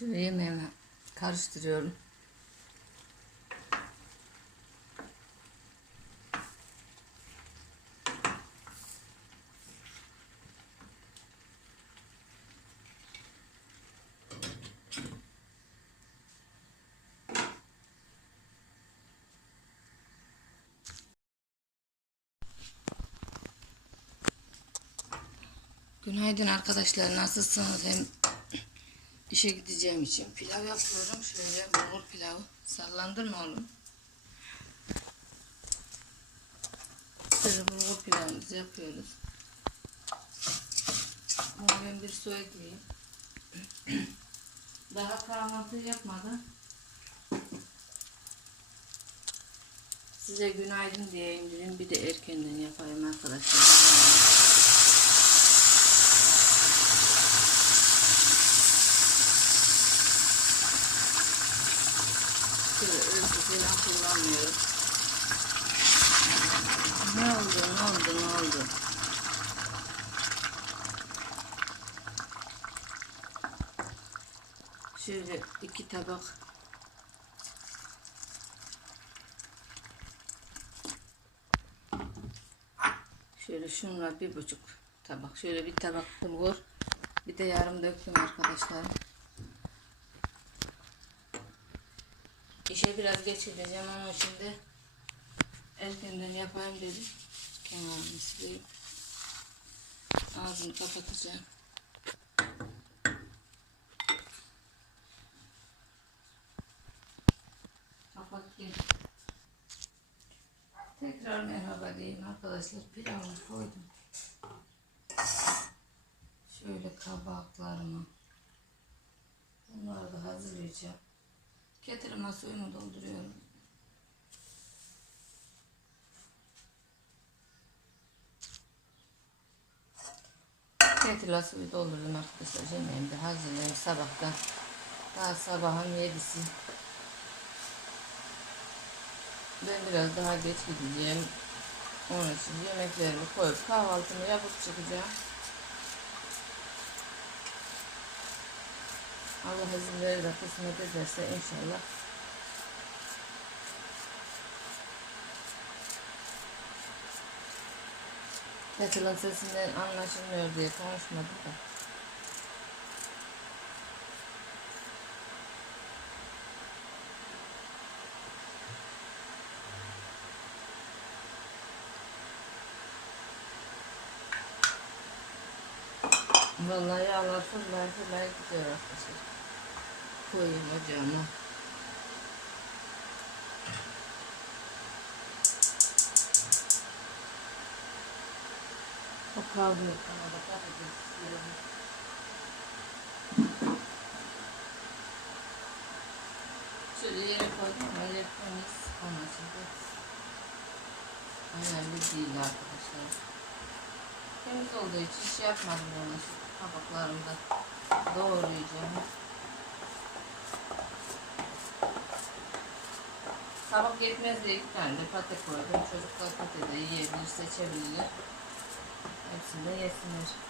Şöyle yemeğimi karıştırıyorum. Günaydın arkadaşlar. Nasılsınız? Hem işe gideceğim için pilav yapıyorum. Şöyle bulgur pilavı. Sallandırma oğlum. Şöyle bulgur pilavımızı yapıyoruz. Ama ben bir su ekleyeyim. Daha kahvaltı yapmadım. Size günaydın diyeyim dedim. Bir de erkenden yapayım arkadaşlar. Şöyle ölçü falan kullanmıyorum. Ne oldu, ne oldu, ne oldu? Şöyle iki tabak Şöyle şunlar bir buçuk tabak. Şöyle bir tabak bulgur. Bir de yarım döktüm arkadaşlar. İşe biraz geç gideceğim ama şimdi erkenden yapayım dedim. Kenarını sileyim. Ağzını kapatacağım. Kapattım. Tekrar merhaba diyeyim arkadaşlar. Pilavımı koydum. Şöyle kabaklarımı. Bunları da hazırlayacağım. Getirme suyunu dolduruyorum. Getirme suyu doldurdum arkadaşlar. Yemeğimi de hazırlayayım sabahtan. Daha sabahın yedisi. Ben biraz daha geç gideceğim. Onun için yemeklerimi koyup kahvaltımı yapıp çıkacağım. Allah izin verir de kısmet ederse inşallah. Kettle'ın sesinden anlaşılmıyor diye konuşmadım da. Vallahi fırlar fırlar gidiyor arkadaşlar. Koyayım ocağıma. O kavruluyor kanada patates. Şöyle yere koydum yer temiz. De önemli değil arkadaşlar. Temiz olduğu için şey yapmadım onu. Kabaklarımda doğrayacağım. Tabak yetmez diye iki tane de pate koydum. Çocuklar pate de yiyebilir, seçebilirler. Hepsini de yesinler.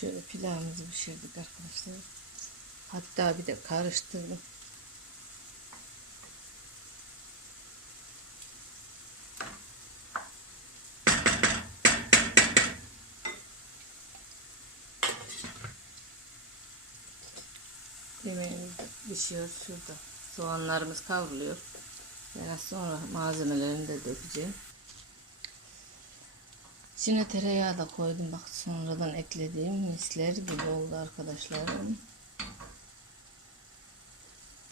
Şöyle pilavımızı pişirdik arkadaşlar. Hatta bir de karıştırdım. Yemeğimiz pişiyor şurada. Soğanlarımız kavruluyor. Biraz sonra malzemelerini de dökeceğim. İçine tereyağı da koydum. Bak sonradan eklediğim misler gibi oldu arkadaşlarım.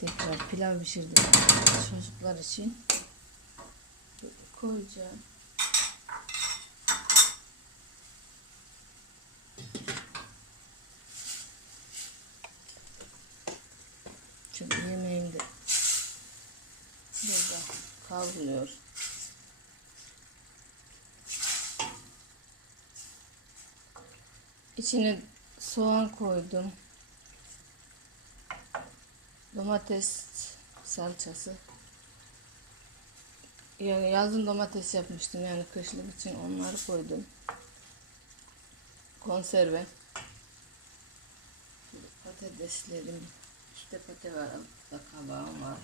Tekrar pilav pişirdim çocuklar için. Böyle koyacağım. Çünkü yemeğim de burada kavruluyor. İçine soğan koydum. Domates salçası. Yani yazın domates yapmıştım yani kışlık için onları koydum. Konserve. Patateslerim. İşte pate var. Da kabağım var.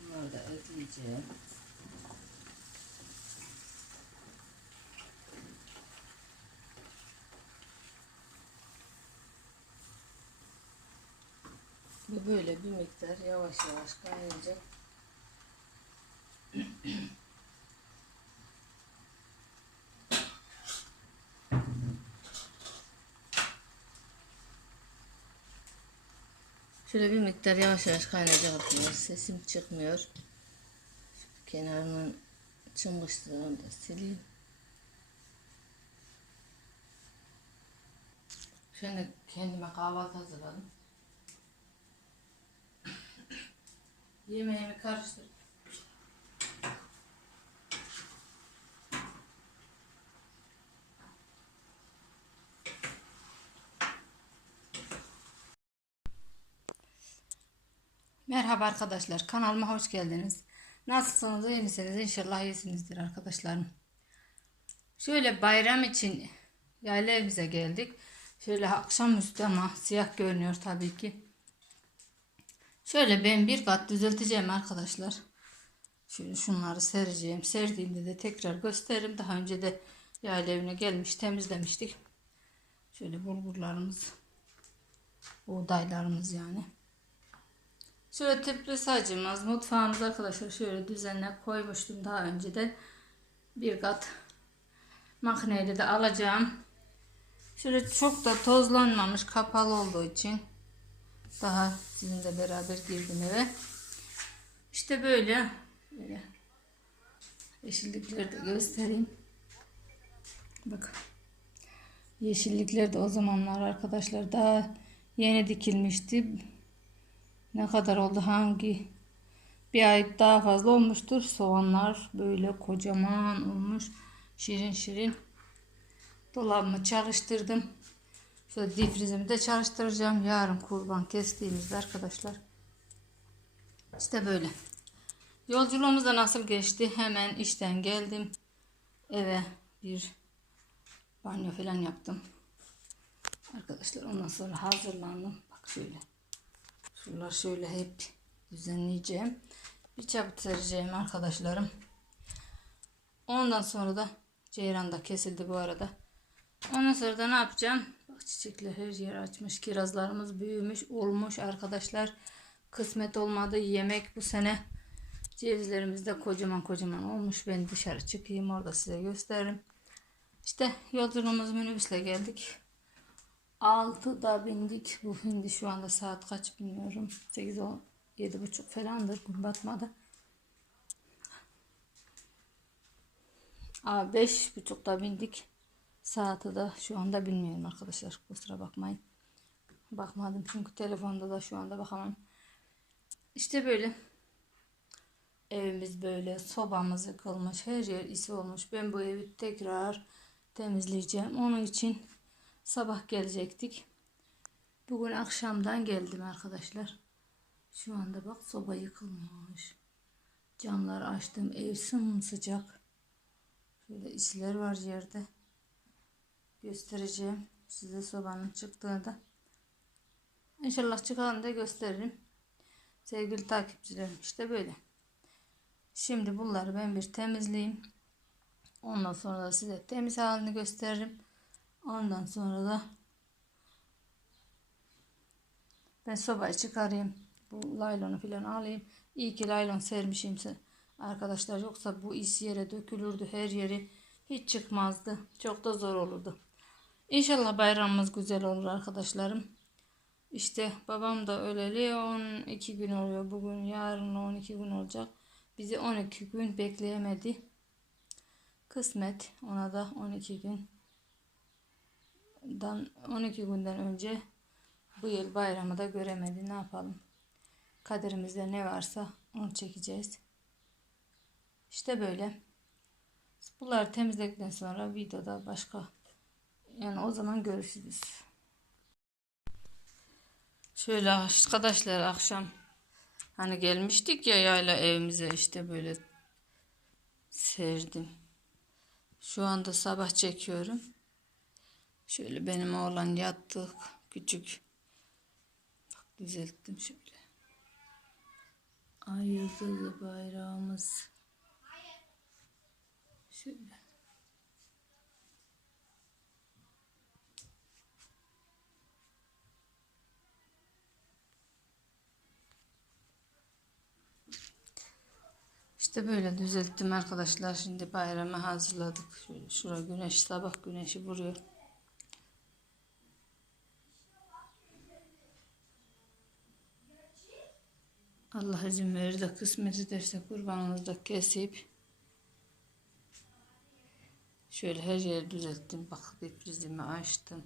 Bunları da ekleyeceğim. Ve böyle bir miktar yavaş yavaş kaynayacak. Şöyle bir miktar yavaş yavaş kaynayacak arkadaşlar. Sesim çıkmıyor. Şu kenarının çıngıçlığını da sileyim. Şimdi kendime kahvaltı hazırladım. Yemeğimi karıştırdım. Merhaba arkadaşlar. Kanalıma hoş geldiniz. Nasılsınız? iyi misiniz? İnşallah iyisinizdir arkadaşlarım. Şöyle bayram için yayla evimize geldik. Şöyle akşamüstü ama siyah görünüyor tabii ki. Şöyle ben bir kat düzelteceğim arkadaşlar. Şöyle şunları sereceğim. Serdiğimde de tekrar gösteririm. Daha önce de yayla evine gelmiş temizlemiştik. Şöyle bulgurlarımız, buğdaylarımız yani. Şöyle tüplü sacımız, mutfağımız arkadaşlar şöyle düzenle koymuştum daha önceden. Bir kat makineyle de alacağım. Şöyle çok da tozlanmamış kapalı olduğu için daha sizinle beraber girdim eve. İşte böyle. böyle. Yeşillikleri de göstereyim. Bakın. Yeşillikler de o zamanlar arkadaşlar daha yeni dikilmişti. Ne kadar oldu hangi bir ay daha fazla olmuştur. Soğanlar böyle kocaman olmuş. Şirin şirin. Dolabımı çalıştırdım. Şöyle difrizimi de çalıştıracağım. Yarın kurban kestiğimizde arkadaşlar. İşte böyle. Yolculuğumuz da nasıl geçti? Hemen işten geldim. Eve bir banyo falan yaptım. Arkadaşlar ondan sonra hazırlandım. Bak şöyle. Şuralar şöyle hep düzenleyeceğim. Bir çabuk sereceğim arkadaşlarım. Ondan sonra da ceyran da kesildi bu arada. Ondan sonra da ne yapacağım? Çiçekler her yer açmış. Kirazlarımız büyümüş olmuş arkadaşlar. Kısmet olmadı yemek bu sene. Cevizlerimiz de kocaman kocaman olmuş. Ben dışarı çıkayım orada size gösteririm. İşte yolculuğumuz minibüsle geldik. 6'da bindik. Bu hindi şu anda saat kaç bilmiyorum. 8 o 7 buçuk falandır. Gün batmadı. Aa, beş buçukta bindik. Saati de şu anda bilmiyorum arkadaşlar. Kusura bakmayın. Bakmadım çünkü telefonda da şu anda bakamam. İşte böyle. Evimiz böyle. Sobamız yıkılmış. Her yer isi olmuş. Ben bu evi tekrar temizleyeceğim. Onun için sabah gelecektik. Bugün akşamdan geldim arkadaşlar. Şu anda bak soba yıkılmış. Camları açtım. Ev sımsıcak. Şöyle isler var yerde. Göstereceğim size sobanın çıktığında. İnşallah çıkanda gösteririm. Sevgili takipçilerim işte böyle. Şimdi bunları ben bir temizleyeyim. Ondan sonra da size temiz halini gösteririm. Ondan sonra da ben sobayı çıkarayım. bu laylonu falan alayım. İyi ki laylon sermişimse arkadaşlar yoksa bu is yere dökülürdü her yeri hiç çıkmazdı. Çok da zor olurdu. İnşallah bayramımız güzel olur arkadaşlarım. İşte babam da öleli 12 gün oluyor. Bugün yarın 12 gün olacak. Bizi 12 gün bekleyemedi. Kısmet ona da 12 gün. Dan 12 günden önce bu yıl bayramı da göremedi. Ne yapalım? Kaderimizde ne varsa onu çekeceğiz. İşte böyle. Bunları temizledikten sonra videoda başka yani o zaman görüşürüz. Şöyle arkadaşlar akşam hani gelmiştik ya yayla evimize işte böyle serdim. Şu anda sabah çekiyorum. Şöyle benim oğlan yattık küçük. Bak düzelttim şöyle. Ay yıldızlı bayrağımız. Şöyle. İşte böyle düzelttim arkadaşlar. Şimdi bayramı hazırladık. Şöyle şura güneş sabah güneşi vuruyor. Allah izin verir de kısmet ederse kurbanımızı da kesip şöyle her yeri düzelttim. Bak difrizimi açtım.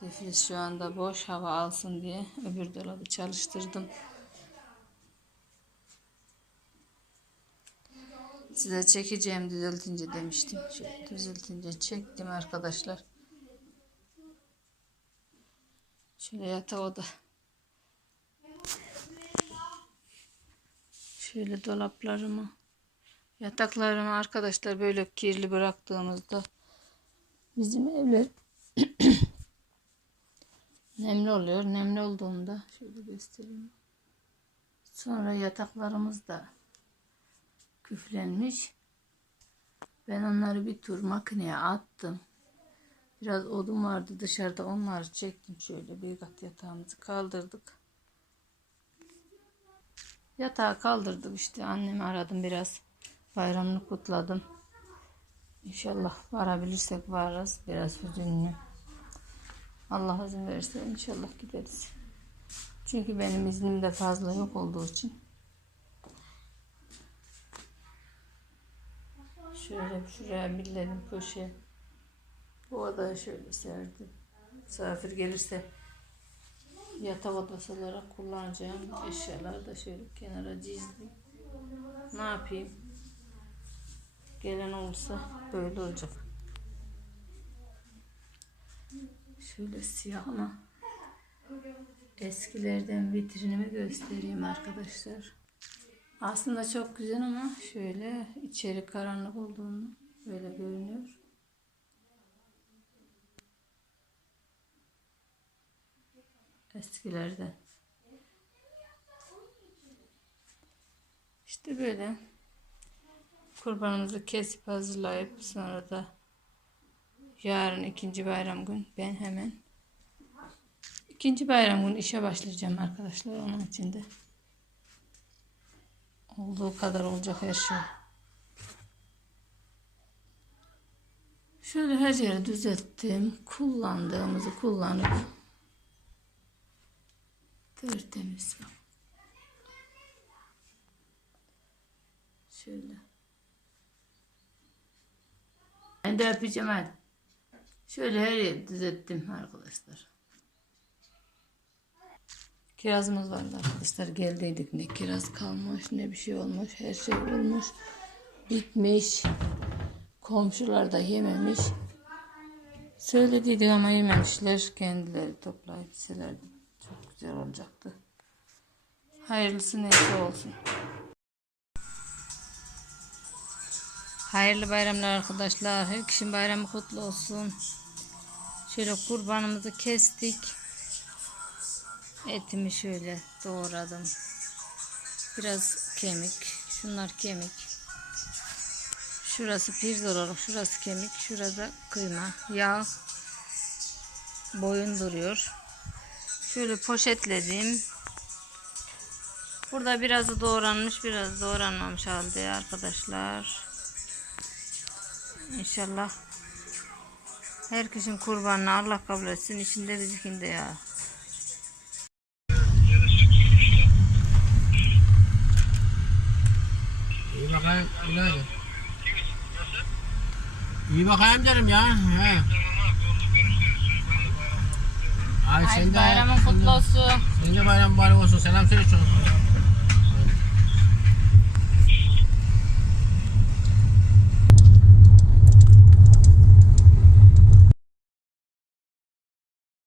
Difriz şu anda boş hava alsın diye öbür dolabı çalıştırdım. Size çekeceğim düzeltince demiştim. Düzeltince çektim arkadaşlar. Şöyle yatak oda. Şöyle dolaplarımı, yataklarımı arkadaşlar böyle kirli bıraktığımızda bizim evler nemli oluyor. Nemli olduğunda şöyle göstereyim. Sonra yataklarımız da küflenmiş. Ben onları bir tur makineye attım. Biraz odun vardı dışarıda onları çektim şöyle bir kat yatağımızı kaldırdık. Yatağı kaldırdık işte annemi aradım biraz. Bayramını kutladım. İnşallah varabilirsek varız. Biraz hüzünlü. Allah izin verirse inşallah gideriz. Çünkü benim iznim de fazla yok olduğu için. Şöyle şuraya billedim köşeye. Bu odayı şöyle serdim. Misafir gelirse yatak odası olarak kullanacağım eşyaları da şöyle kenara dizdim. Ne yapayım? Gelen olursa böyle olacak. Şöyle siyah ama eskilerden vitrinimi göstereyim arkadaşlar. Aslında çok güzel ama şöyle içeri karanlık olduğunu böyle görünüyor. Eskilerden. İşte böyle kurbanımızı kesip hazırlayıp sonra da yarın ikinci bayram gün ben hemen ikinci bayram gün işe başlayacağım arkadaşlar onun için de. Olduğu kadar olacak her şey. Şöyle her yeri düzelttim. Kullandığımızı kullanıp tertemiz. Şöyle. Ben de yapacağım hadi. Şöyle her yeri düzelttim arkadaşlar. Kirazımız vardı arkadaşlar. Geldiydik ne kiraz kalmış ne bir şey olmuş. Her şey olmuş. Bitmiş. Komşular da yememiş. Söylediydik ama yememişler. Kendileri toplayıp etselerdi. Çok güzel olacaktı. Hayırlısı neyse olsun. Hayırlı bayramlar arkadaşlar. Her kişinin bayramı kutlu olsun. Şöyle kurbanımızı kestik. Etimi şöyle doğradım. Biraz kemik. Şunlar kemik. Şurası pirzola, şurası kemik, şurada kıyma, yağ, boyun duruyor. Şöyle poşetledim. Burada birazı doğranmış, biraz doğranmamış halde arkadaşlar. İnşallah herkesin kurbanını Allah kabul etsin. İçinde bizikinde ya. İyi bakayım İlayda. İyi bakayım derim ya. He. Ay sen de, Bayramın sen de, kutlu olsun. sen de bayram mübarek olsun. Selam söyle çocuklara.